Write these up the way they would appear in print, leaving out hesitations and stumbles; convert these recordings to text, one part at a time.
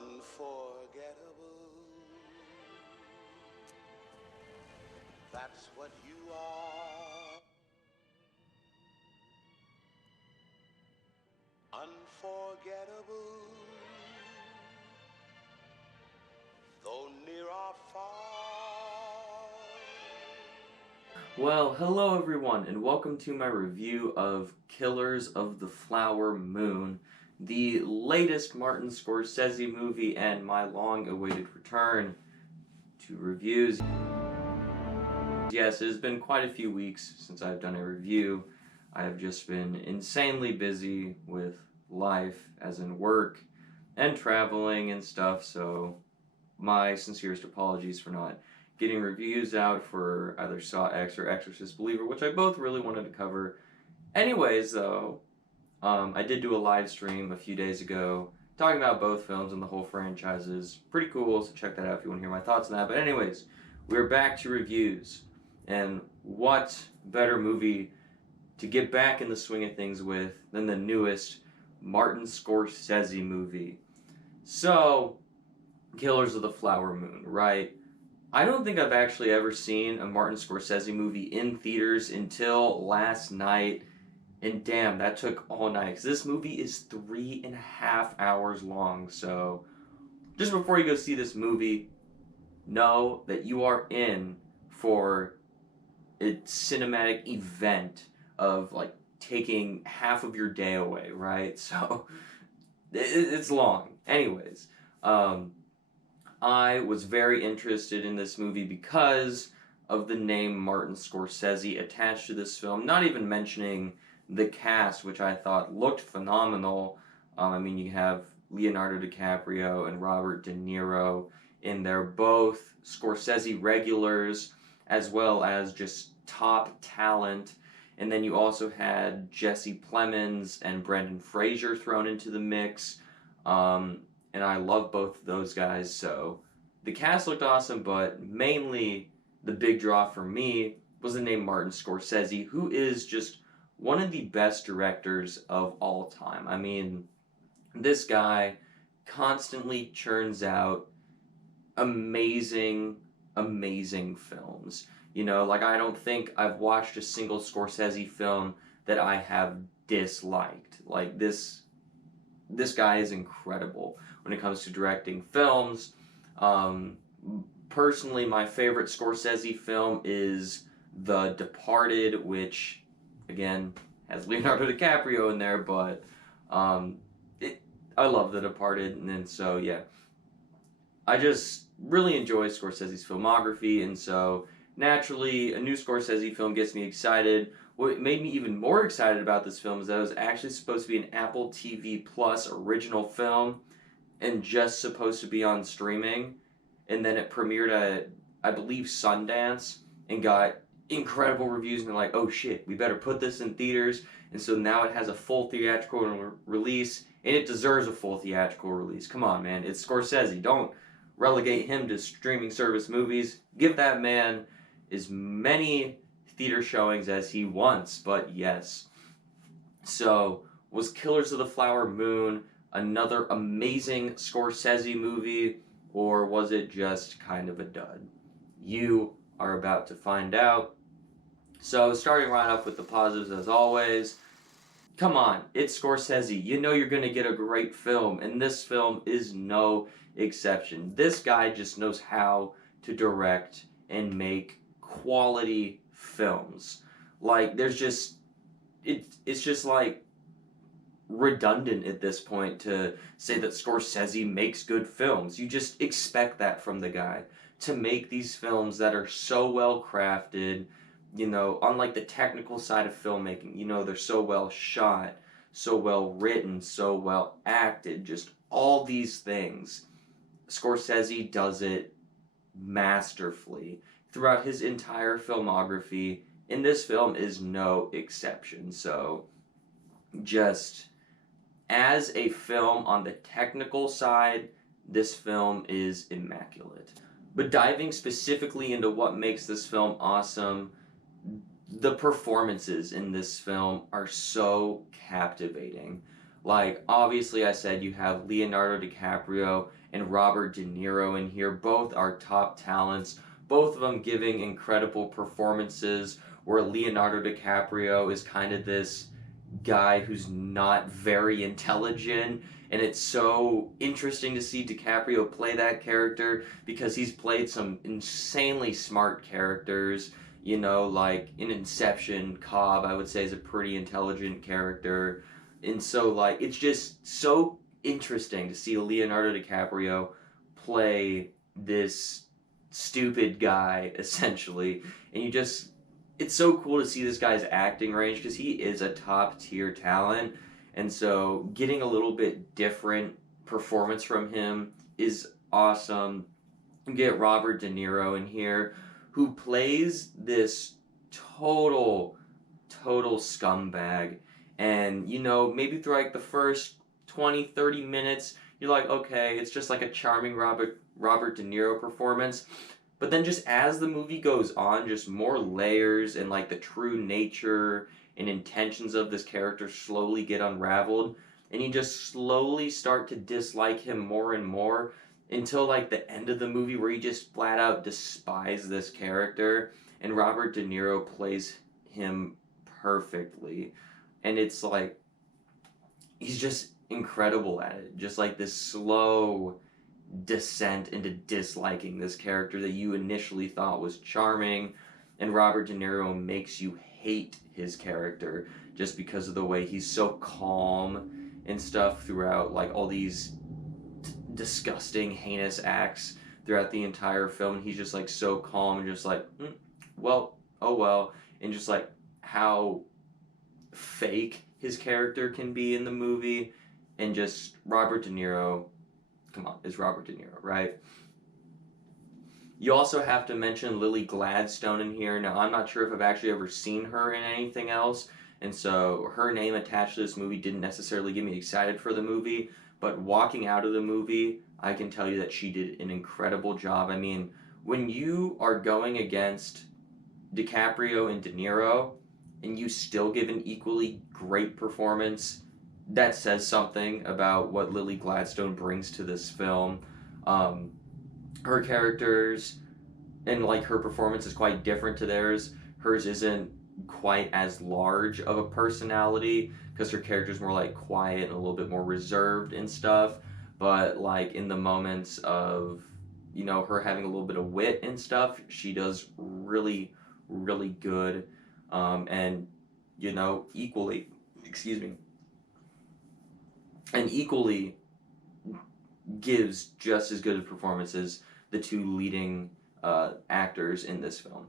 Unforgettable. That's what you are. Unforgettable. Though near or far. Well, hello everyone, and welcome to my review of Killers of the Flower Moon, the latest Martin Scorsese movie and my long-awaited return to reviews. Yes, it has been quite a few weeks since I've done a review. I have just been insanely busy with life, as in work, and traveling and stuff, so my sincerest apologies for not getting reviews out for either Saw X or Exorcist Believer, which I both really wanted to cover. Anyways, though, I did do a live stream a few days ago talking about both films and the whole franchises. Pretty cool, so check that out if you want to hear my thoughts on that. But anyways, we're back to reviews. And what better movie to get back in the swing of things with than the newest Martin Scorsese movie? So, Killers of the Flower Moon, right? I don't think I've actually ever seen a Martin Scorsese movie in theaters until last night, and damn, that took all night, because this movie is 3.5 hours long, so just before you go see this movie, know that you are in for a cinematic event of, like, taking half of your day away, right? So, it's long. Anyways, I was very interested in this movie because of the name Martin Scorsese attached to this film, not even mentioning the cast, which I thought looked phenomenal. I mean, you have Leonardo DiCaprio and Robert De Niro in there, both Scorsese regulars, as well as just top talent. And then you also had Jesse Plemons and Brendan Fraser thrown into the mix. And I love both of those guys, so the cast looked awesome, but mainly the big draw for me was the name Martin Scorsese, who is just one of the best directors of all time. I mean, this guy constantly churns out amazing, amazing films. You know, like, I don't think I've watched a single Scorsese film that I have disliked. Like, this guy is incredible when it comes to directing films. Personally, my favorite Scorsese film is The Departed, which, again, has Leonardo DiCaprio in there, but I love The Departed, and then so, yeah. I just really enjoy Scorsese's filmography, and so naturally, a new Scorsese film gets me excited. What made me even more excited about this film is that it was actually supposed to be an Apple TV Plus original film and just supposed to be on streaming. And then it premiered at, I believe, Sundance and got incredible reviews. And they're like, oh shit, we better put this in theaters. And so now it has a full theatrical release, and it deserves a full theatrical release. Come on, man. It's Scorsese. Don't relegate him to streaming service movies. Give that man as many theater showings as he wants, but yes. So, was Killers of the Flower Moon another amazing Scorsese movie, or was it just kind of a dud? You are about to find out. So, starting right off with the positives as always, come on, it's Scorsese. You know you're going to get a great film, and this film is no exception. This guy just knows how to direct and make quality films. Like, there's just, it's just like redundant at this point to say that Scorsese makes good films. You just expect that from the guy, to make these films that are so well crafted, you know, on like the technical side of filmmaking. You know, they're so well shot, so well written, so well acted, just all these things. Scorsese does it masterfully throughout his entire filmography, and this film is no exception. So, just as a film on the technical side, this film is immaculate. But diving specifically into what makes this film awesome, the performances in this film are so captivating. Like, obviously, I said you have Leonardo DiCaprio and Robert De Niro in here. Both are top talents, both of them giving incredible performances, where Leonardo DiCaprio is kind of this guy who's not very intelligent, and it's so interesting to see DiCaprio play that character because he's played some insanely smart characters. You know, like in Inception, Cobb, I would say, is a pretty intelligent character. And so, like, it's just so interesting to see Leonardo DiCaprio play this stupid guy, essentially. And it's so cool to see this guy's acting range because he is a top tier talent. And so, getting a little bit different performance from him is awesome. You get Robert De Niro in here, who plays this total, total scumbag. And, you know, maybe through like the first 20, 30 minutes, you're like, okay, it's just like a charming Robert De Niro performance. But then just as the movie goes on, just more layers and like the true nature and intentions of this character slowly get unraveled. And you just slowly start to dislike him more and more until like the end of the movie where you just flat out despise this character. And Robert De Niro plays him perfectly. And it's like, he's just incredible at it. Just like this slow descent into disliking this character that you initially thought was charming, and Robert De Niro makes you hate his character just because of the way he's so calm and stuff throughout like all these disgusting heinous acts throughout the entire film. He's just like so calm and just like well, oh well, and just like how fake his character can be in the movie. And just Robert De Niro, come on, is Robert De Niro, right? You also have to mention Lily Gladstone in here. Now, I'm not sure if I've actually ever seen her in anything else, and so her name attached to this movie didn't necessarily get me excited for the movie, but walking out of the movie, I can tell you that she did an incredible job. I mean, when you are going against DiCaprio and De Niro, and you still give an equally great performance, that says something about what Lily Gladstone brings to this film. Her characters and like her performance is quite different to theirs. Hers isn't quite as large of a personality because her character's more like quiet and a little bit more reserved and stuff. But like in the moments of, you know, her having a little bit of wit and stuff, she does really, really good. And you know, equally, excuse me, and equally gives just as good a performance as the two leading actors in this film.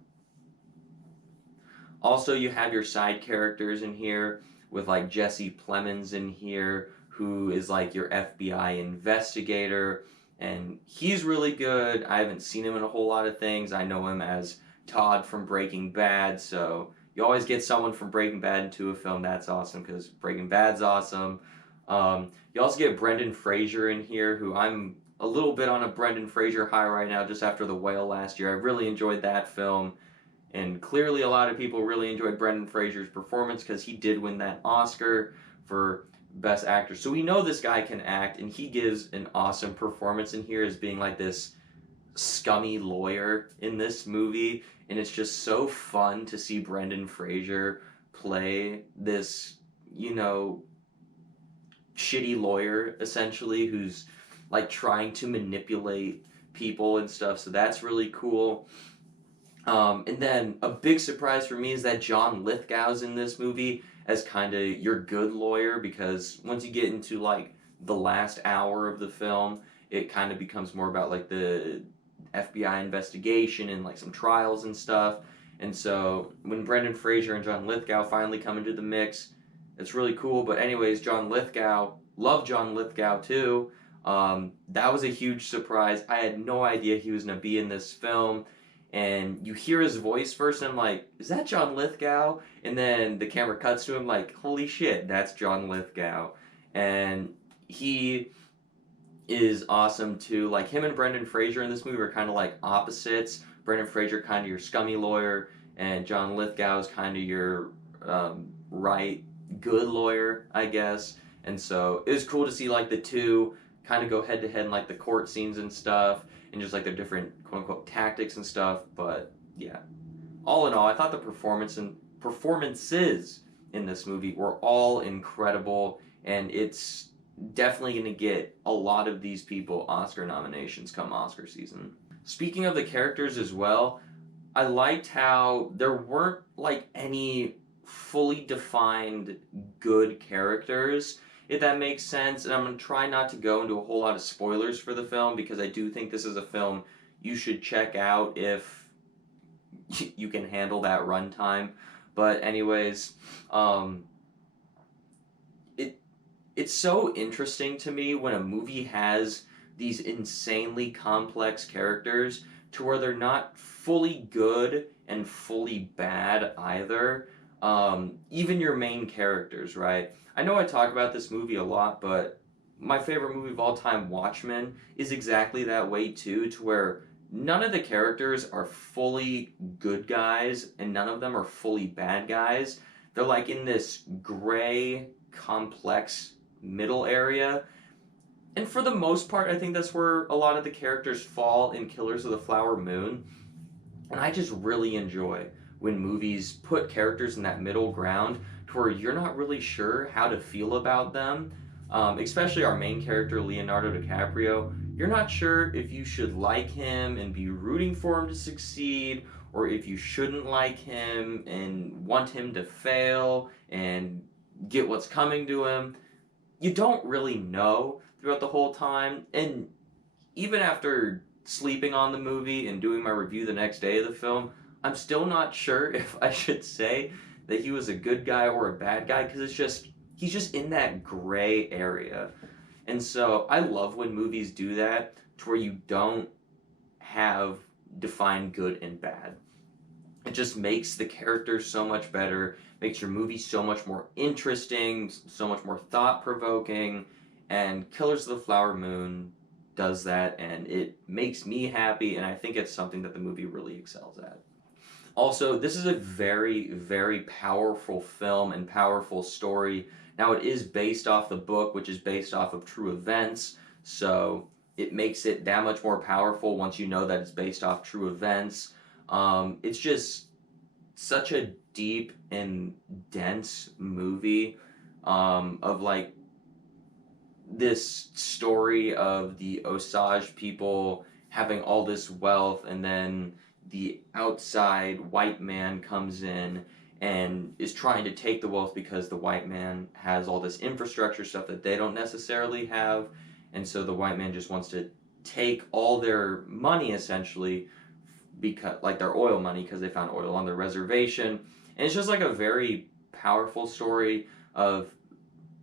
Also, you have your side characters in here with like Jesse Plemons in here, who is like your FBI investigator, and he's really good. I haven't seen him in a whole lot of things. I know him as Todd from Breaking Bad, so you always get someone from Breaking Bad into a film. That's awesome because Breaking Bad's awesome. You also get Brendan Fraser in here, who I'm a little bit on a Brendan Fraser high right now just after The Whale last year. I really enjoyed that film, and clearly a lot of people really enjoyed Brendan Fraser's performance because he did win that Oscar for Best Actor. So we know this guy can act, and he gives an awesome performance in here as being like this scummy lawyer in this movie, and it's just so fun to see Brendan Fraser play this, you know, shitty lawyer essentially who's like trying to manipulate people and stuff, so that's really cool. And then a big surprise for me is that John Lithgow's in this movie as kind of your good lawyer, because once you get into like the last hour of the film, it kind of becomes more about like the FBI investigation and like some trials and stuff. And so when Brendan Fraser and John Lithgow finally come into the mix, it's really cool. But anyways, John Lithgow, love John Lithgow too. That was a huge surprise. I had no idea he was going to be in this film. And you hear his voice first, and I'm like, is that John Lithgow? And then the camera cuts to him, like, holy shit, that's John Lithgow. And he is awesome too. Like, him and Brendan Fraser in this movie are kind of like opposites. Brendan Fraser, kind of your scummy lawyer, and John Lithgow is kind of your right, good lawyer, I guess. And so it was cool to see like the two kind of go head to head in like the court scenes and stuff, and just like their different quote unquote tactics and stuff. But yeah, all in all, I thought the performances in this movie were all incredible, and it's definitely going to get a lot of these people Oscar nominations come Oscar season. Speaking of the characters as well, I liked how there weren't like any fully defined good characters, if that makes sense. And I'm going to try not to go into a whole lot of spoilers for the film because I do think this is a film you should check out if you can handle that runtime. But anyways, it's so interesting to me when a movie has these insanely complex characters to where they're not fully good and fully bad either. Even your main characters, right? I know I talk about this movie a lot, but my favorite movie of all time, Watchmen, is exactly that way too, to where none of the characters are fully good guys and none of them are fully bad guys. They're like in this gray, complex middle area. And for the most part, I think that's where a lot of the characters fall in Killers of the Flower Moon. And I just really enjoy when movies put characters in that middle ground to where you're not really sure how to feel about them. Especially our main character, Leonardo DiCaprio. You're not sure if you should like him and be rooting for him to succeed, or if you shouldn't like him and want him to fail and get what's coming to him. You don't really know throughout the whole time. And even after sleeping on the movie and doing my review the next day of the film, I'm still not sure if I should say that he was a good guy or a bad guy, because he's just in that gray area. And so I love when movies do that, to where you don't have defined good and bad. It just makes the characters so much better, makes your movie so much more interesting, so much more thought-provoking, and Killers of the Flower Moon does that, and it makes me happy, and I think it's something that the movie really excels at. Also, this is a very, very powerful film and powerful story. Now, it is based off the book, which is based off of true events, so it makes it that much more powerful once you know that it's based off true events. It's just such a deep and dense movie of like this story of the Osage people having all this wealth, and then the outside white man comes in and is trying to take the wealth because the white man has all this infrastructure stuff that they don't necessarily have, and so the white man just wants to take all their money essentially, because like their oil money, because they found oil on their reservation. And it's just like a very powerful story of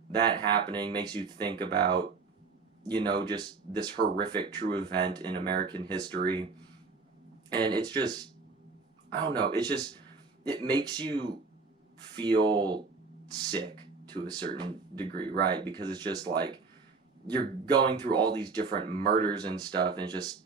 that happening. Makes you think about, just this horrific true event in American history. And it's just, I don't know, it makes you feel sick to a certain degree, right? Because it's just like you're going through all these different murders and stuff, and it's just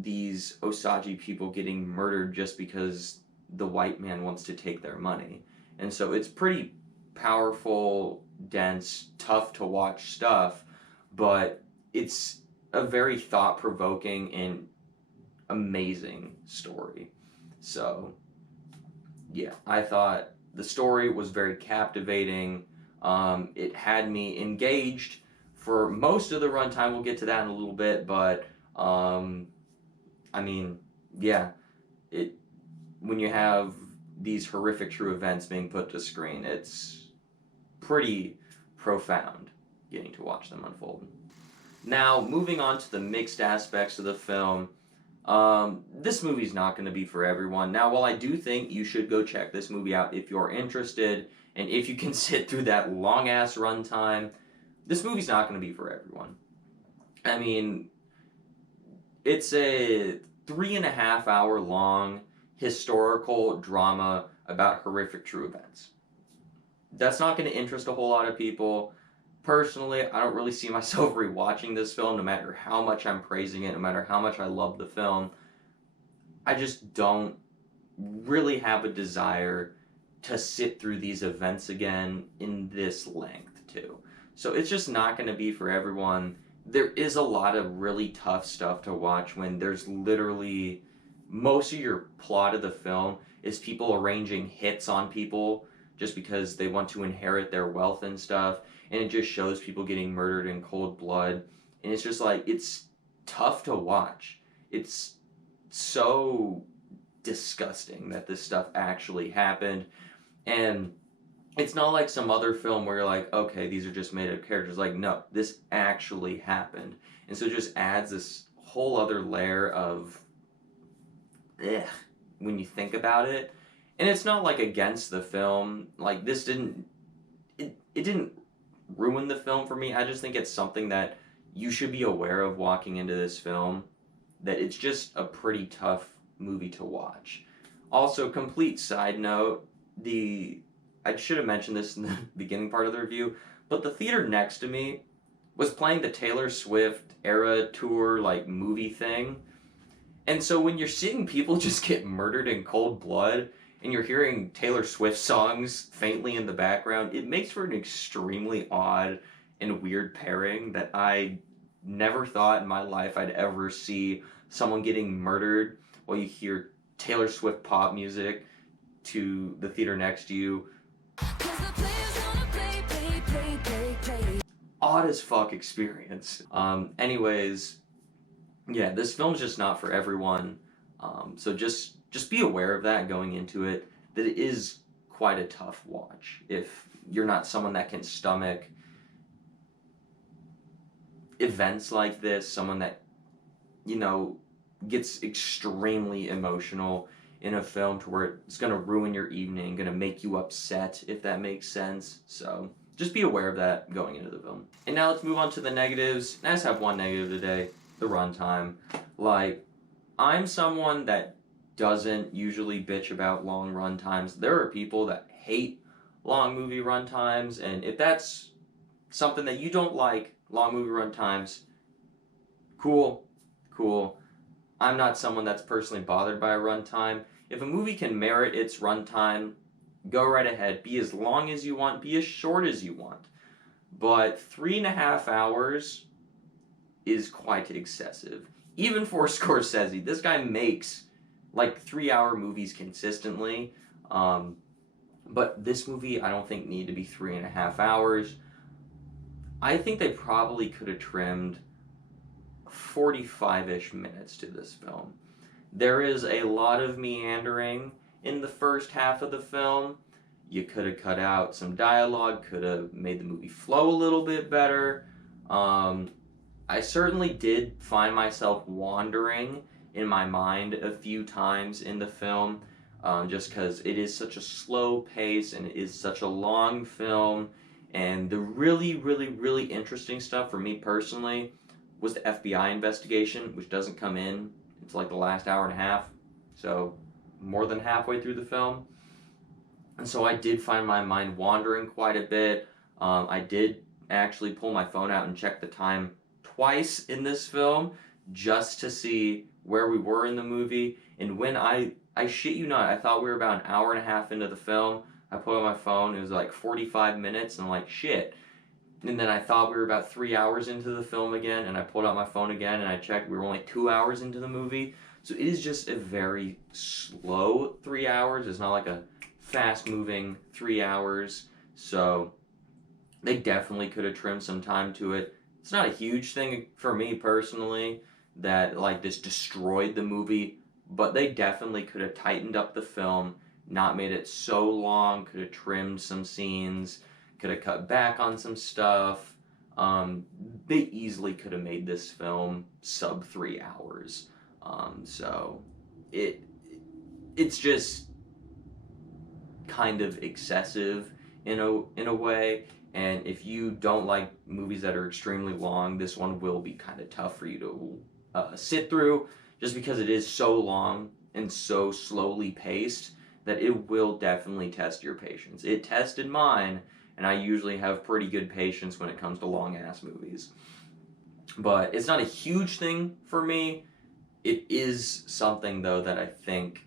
these Osage people getting murdered just because the white man wants to take their money. And so it's pretty powerful, dense, tough to watch stuff, but it's a very thought-provoking and amazing story. So yeah, I thought the story was very captivating. It had me engaged for most of the runtime. We'll get to that in a little bit, but yeah, when you have these horrific true events being put to screen, it's pretty profound getting to watch them unfold. Now, moving on to the mixed aspects of the film, this movie's not going to be for everyone. Now, while I do think you should go check this movie out if you're interested, and if you can sit through that long-ass runtime, this movie's not going to be for everyone. I mean, it's a 3.5-hour long historical drama about horrific true events. That's not going to interest a whole lot of people. Personally, I don't really see myself rewatching this film, no matter how much I'm praising it, no matter how much I love the film. I just don't really have a desire to sit through these events again in this length, too. So it's just not going to be for everyone. There is a lot of really tough stuff to watch when there's literally most of your plot of the film is people arranging hits on people just because they want to inherit their wealth and stuff, and it just shows people getting murdered in cold blood, and it's just like, it's tough to watch. It's so disgusting that this stuff actually happened, and it's not like some other film where you're like, okay, these are just made up characters. Like, no, this actually happened. And so it just adds this whole other layer of when you think about it. And it's not like against the film. Like, this didn't, it didn't ruin the film for me. I just think it's something that you should be aware of walking into this film, that it's just a pretty tough movie to watch. Also, complete side note, I should have mentioned this in the beginning part of the review, but the theater next to me was playing the Taylor Swift era tour, like, movie thing. And so when you're seeing people just get murdered in cold blood, and you're hearing Taylor Swift songs faintly in the background, it makes for an extremely odd and weird pairing that I never thought in my life I'd ever see someone getting murdered while you hear Taylor Swift pop music to the theater next to you. Odd as fuck experience. Anyways, yeah, this film's just not for everyone. So just be aware of that going into it, that it is quite a tough watch if you're not someone that can stomach events like this, someone that, gets extremely emotional in a film to where it's going to ruin your evening, going to make you upset, if that makes sense. So just be aware of that going into the film. And now let's move on to the negatives. I just have one negative today, the runtime. Like, I'm someone that doesn't usually bitch about long run times. There are people that hate long movie run times, and if that's something that you don't like, long movie run times, cool. I'm not someone that's personally bothered by a runtime. If a movie can merit its runtime, go right ahead. Be as long as you want, be as short as you want. But 3.5 hours is quite excessive. Even for Scorsese, this guy makes like 3-hour movies consistently. But this movie, I don't think needed to be 3.5 hours. I think they probably could have trimmed 45-ish minutes to this film. There is a lot of meandering in the first half of the film. You could have cut out some dialogue, could have made the movie flow a little bit better. I certainly did find myself wandering in my mind a few times in the film, just because it is such a slow pace and it is such a long film. And the really, really, really interesting stuff for me personally was the FBI investigation, which doesn't come in until like the last hour and a half, so more than halfway through the film. And so I did find my mind wandering quite a bit. I did actually pull my phone out and check the time twice in this film just to see where we were in the movie. And when I shit you not, I thought we were about an hour and a half into the film. I put on my phone, it was like 45 minutes, and I'm like, shit. And then I thought we were about 3 hours into the film again, and I pulled out my phone again, and I checked, we were only 2 hours into the movie. So it is just a very slow 3 hours. It's not like a fast-moving 3 hours. So they definitely could have trimmed some time to it. It's not a huge thing for me personally that like this destroyed the movie, but they definitely could have tightened up the film, not made it so long, could have trimmed some scenes, could have cut back on some stuff. They easily could have made this film sub 3 hours. So it's just kind of excessive in a way. And if you don't like movies that are extremely long, this one will be kind of tough for you to sit through, just because it is so long and so slowly paced that it will definitely test your patience. It tested mine, and I usually have pretty good patience when it comes to long-ass movies. But it's not a huge thing for me. It is something, though, that I think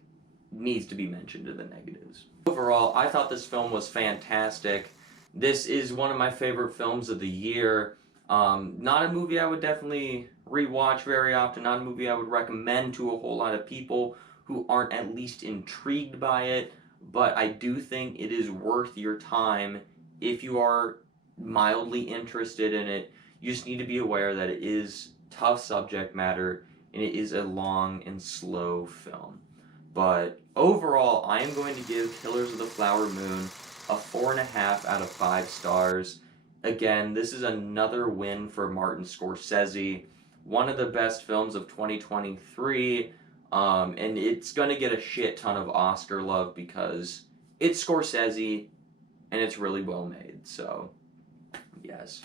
needs to be mentioned in the negatives. Overall, I thought this film was fantastic. This is one of my favorite films of the year. Not a movie I would definitely rewatch very often, not a movie I would recommend to a whole lot of people who aren't at least intrigued by it, but I do think it is worth your time if you are mildly interested in it. You just need to be aware that it is tough subject matter and it is a long and slow film. But overall, I am going to give Killers of the Flower Moon a 4.5 out of 5 stars. Again, this is another win for Martin Scorsese, one of the best films of 2023, and it's going to get a shit ton of Oscar love because it's Scorsese and it's really well made. So, yes.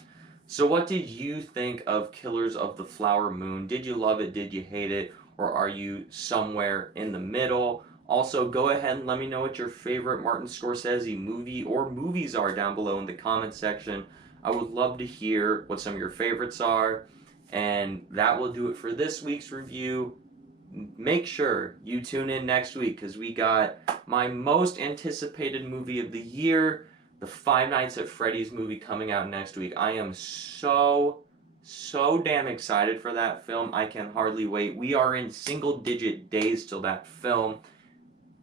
So, what did you think of Killers of the Flower Moon? Did you love it? Did you hate it? Or are you somewhere in the middle? Also, go ahead and let me know what your favorite Martin Scorsese movie or movies are down below in the comment section. I would love to hear what some of your favorites are. And that will do it for this week's review. Make sure you tune in next week because we got my most anticipated movie of the year, the Five Nights at Freddy's movie coming out next week. I am so damn excited for that film. I can hardly wait. We are in single-digit days till that film.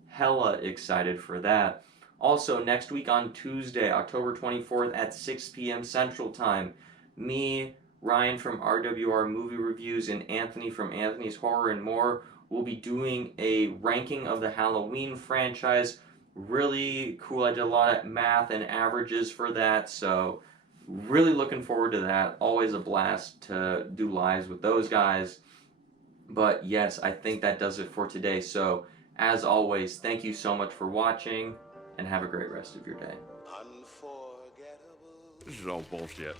Hella excited for that. Also, next week on Tuesday, October 24th at 6 p.m. Central Time, me, Ryan from RWR Movie Reviews, and Anthony from Anthony's Horror and More will be doing a ranking of the Halloween franchise. Really cool. I did a lot of math and averages for that, so really looking forward to that. Always a blast to do lives with those guys. But yes, I think that does it for today. So, as always, thank you so much for watching, and have a great rest of your day. Unforgettable. This is all bullshit.